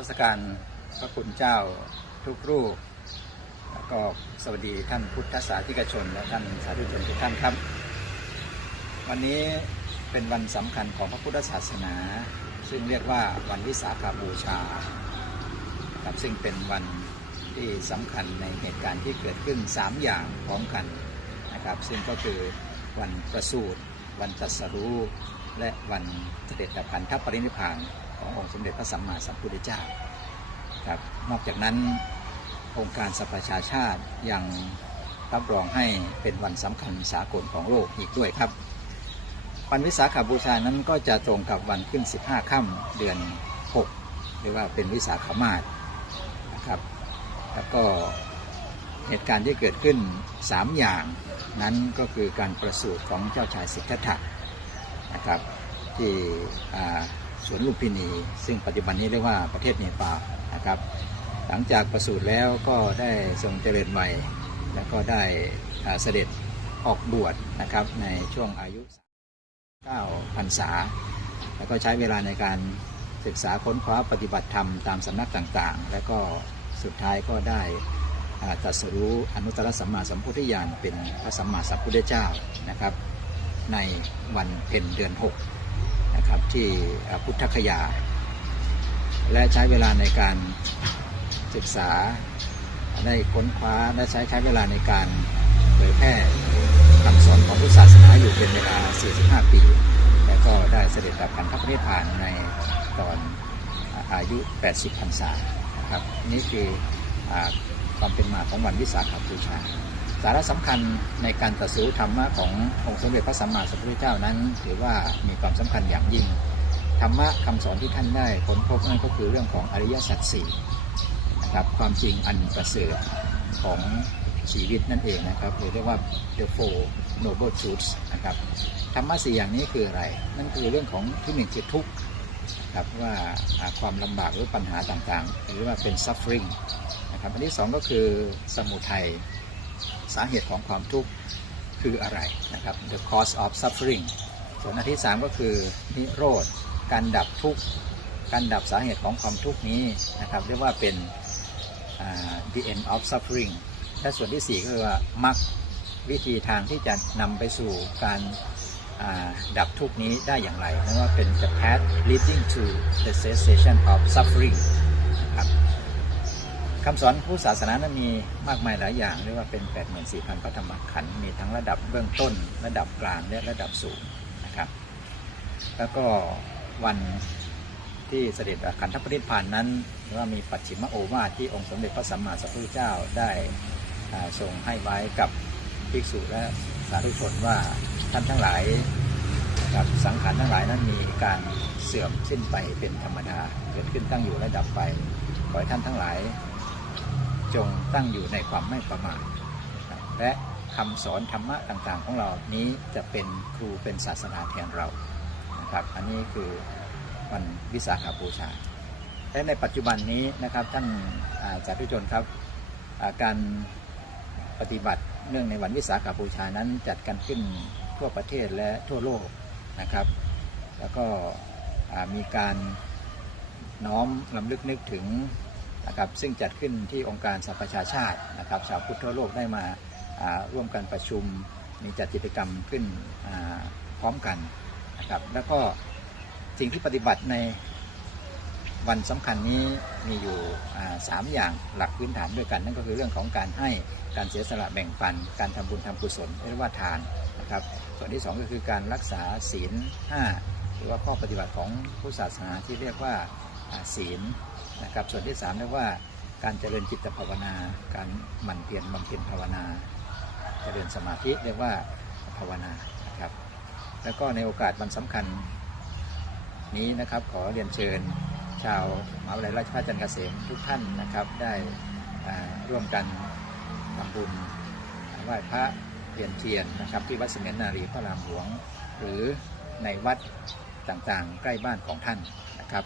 มัสการพระคุณเจ้าทุกรูปแล้วก็สวัสดีท่านพุทธศาสนิกชน และท่านสาธุชนทุกท่านครับ วันนี้เป็นวันสำคัญของพระพุทธศาสนา ซึ่งเรียกว่าวันวิสาขาบูชาครับซึ่งเป็นวันที่สำคัญในเหตุการณ์ที่เกิดขึ้น 3 อย่างพร้อมกันนะครับ ซึ่งก็คือวันประสูติวันตรัสรู้และวันเสด็จดับขันธปรินิพพาน ขององค์สมเด็จพระสัมมาสัมพุทธเจ้าครับนอกจากนั้นองค์การสหประชาชาติยังรับรองให้เป็นวันสำคัญสากลของโลกอีกด้วยครับ วันวิสาขบูชานั้นก็จะตรงกับวันขึ้น 15 ค่ำเดือน 6 หรือว่าเป็นวิสาขมาศนะครับแล้วก็เหตุการณ์ที่เกิดขึ้น 3 อย่างนั้นก็คือการประสูติของเจ้าชายสิทธัตถะนะครับที่ สวนลุมพินี ซึ่งปัจจุบันนี้เรียกว่าประเทศเนปาลนะครับ หลังจากประสูติแล้วก็ได้ทรงเจริญวัยแล้วก็ได้เสด็จออกบวชนะครับในช่วงอายุ 9 พรรษา แล้วก็ใช้เวลาในการศึกษาค้นคว้าปฏิบัติธรรมตามสำนักต่างๆ แล้วก็สุดท้ายก็ได้ตรัสรู้อนุตตรสัมมาสัมพุทธญาณเป็นพระสัมมาสัมพุทธเจ้านะครับ ในวันเพ็ญเดือน 6 นะครับที่พุทธคยา และใช้เวลาในการศึกษาได้ค้นคว้าและใช้ใช้เวลาในการเผยแพร่คำสอนของพุทธศาสนาอยู่เป็นเวลา 45 ปี แล้วก็ได้เสด็จดับขันธปรินิพพานในตอนอายุ 80พรรษานะครับนี่คือความเป็นมาของวันวิสาขบูชา สาระสำคัญในการตรัสรู้ธรรมะขององค์สมเด็จพระสัมมาสัมพุทธเจ้านั้น ถือว่ามีความสำคัญอย่างยิ่งธรรมะคำสอนที่ท่านได้ค้นพบนั่นก็คือเรื่องของอริยสัจสี่นะครับความจริงอันประเสริฐของชีวิตนั่นเองนะครับหรือเรียกว่า the four noble truths นะครับธรรมะสี่อย่างนี้คืออะไร นั่นคือเรื่องของที่หนึ่งคือทุกข์นะครับว่าความลำบากหรือปัญหาต่างๆ หรือว่าเป็น suffering นะครับอันที่สองก็คือสมุทัย สาเหตุของความทุกข์คืออะไรนะครับ the cause of suffering ส่วนอันที่สามก็คือนิโรธ การดับทุกข์ การดับสาเหตุของความทุกข์นี้นะครับเรียกว่าเป็น the end of suffering และส่วนที่สี่ก็คือว่ามรรควิธีทางที่จะนำไปสู่การดับทุกข์นี้ได้อย่างไรนั่นว่าเป็น the path leading to the cessation of suffering คำสอนพุทธศาสนานั้นมีมากมายหลายอย่างเรียกว่าเป็น84,000พระธรรมขันธ์มีทั้งระดับเบื้องต้น ระดับกลางและระดับสูงนะครับ แล้วก็วันที่เสด็จขันธปริพานนั้นว่ามีปัจฉิมโอวาทที่องค์สมเด็จพระสัมมาสัมพุทธเจ้าได้อ่าทรงให้ไว้กับภิกษุและสาธุชนว่าท่านทั้งหลายกับสังขารทั้งหลายนั้นมีการเสื่อมสิ้นไปเป็นธรรมดาเกิดขึ้นตั้งอยู่และดับไปขอให้ท่านทั้งหลาย จงตั้งอยู่ในความไม่ประมาทและคำสอนธรรมะต่างๆ ของเรานี้จะเป็นครูเป็นศาสนาแทนเรานะครับอันนี้คือวันวิสาขบูชา และในปัจจุบันนี้นะครับท่านาสาธุชนครับาการปฏิบัติเนื่องในวันวิสาขบูชานั้นจัดกันขึ้นทั่วประเทศและทั่วโลกนะครับ แล้วก็มีการน้อมลำลึกนึกถึง นะครับซึ่งจัดขึ้นที่องค์การสหประชาชาตินะครับชาวพุทธทั่วโลกได้มาร่วมกันประชุมมีจัดกิจกรรมขึ้นพร้อมกันนะครับแล้วก็สิ่งที่ปฏิบัติในวันสำคัญนี้มีอยู่อ่าสามอย่างหลักพื้นฐานด้วยกัน นั่นก็คือเรื่องของการให้การเสียสละแบ่งปัน การทำบุญทำกุศลเรียกว่าทานนะครับส่วนที่สองก็คือการรักษาศีลห้าหรือว่าข้อปฏิบัติของผู้ศาสนาที่เรียกว่าศีล นะครับ ส่วนที่สามเรียกว่าการเจริญจิตภาวนา การหมั่นเพียรบำเพ็ญภาวนา เจริญสมาธิเรียกว่าภาวนานะครับ แล้วก็ในโอกาสวันสำคัญนี้นะครับขอเรียนเชิญชาวมหาวิทยาลัยราชภัฏจันทร์เกษมทุกท่านนะครับ ได้ร่วมกันทำบุญไหว้พระเรียนเทียนนะครับที่วัดเสมียนนารีพระรามหลวง หรือในวัดต่างๆ ใกล้บ้านของท่านนะครับ